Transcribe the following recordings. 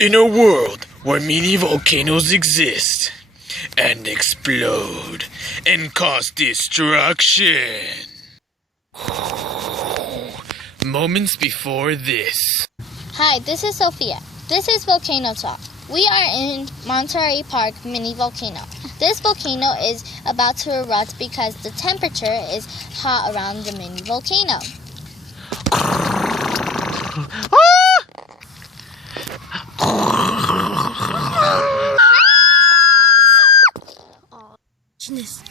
In a world where mini volcanoes exist and explode and cause destruction. Moments before this. Hi, this is Sophia. This is Volcano Talk. We are in Monterey Park mini volcano. This volcano is about to erupt because the temperature is hot around the mini volcano. Oh, goodness.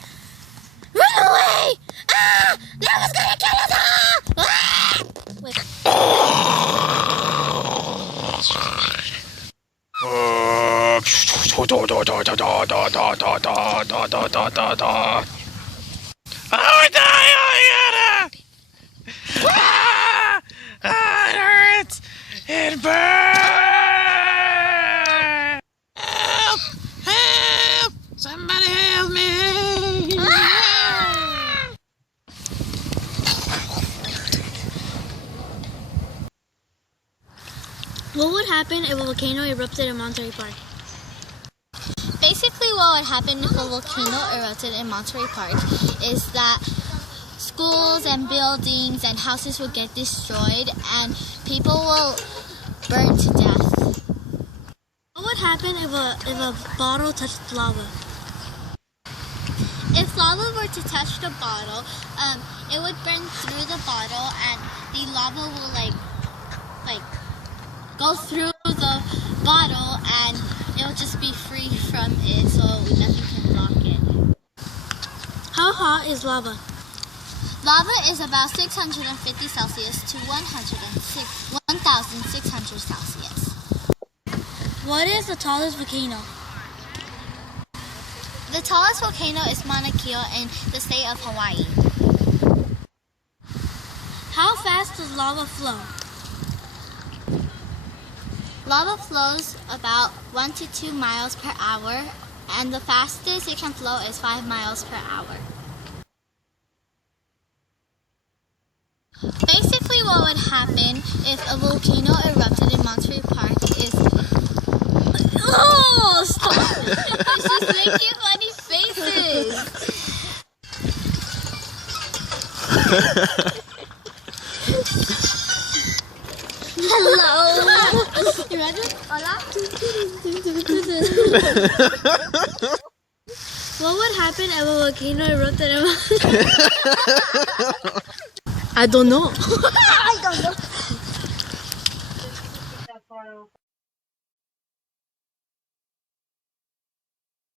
Run away! Ah! That was gonna kill us all! Ah! Wait. It hurts! It burns! Help! Help! Somebody help me! What would happen if a volcano erupted in Monterey Park? Basically, what would happen if a volcano erupted in Monterey Park is that schools and buildings and houses will get destroyed and people will burn to death. What would happen if a bottle touched lava? If lava were to touch the bottle, it would burn through the bottle and the lava will like go through the bottle and it'll just be free from it, so nothing can block it. How hot is lava? Lava is about 650 Celsius to 1,600 Celsius. What is the tallest volcano? The tallest volcano is Mauna Kea in the state of Hawaii. How fast does lava flow? Lava flows about 1 to 2 miles per hour, and the fastest it can flow is 5 miles per hour. Basically, what would happen if a volcano erupted in Monterey Park is... Oh, stop! It's just making funny faces. Hello. You ready? Hola. What would happen if a volcano erupted in Monterey Park? I don't know. I don't know.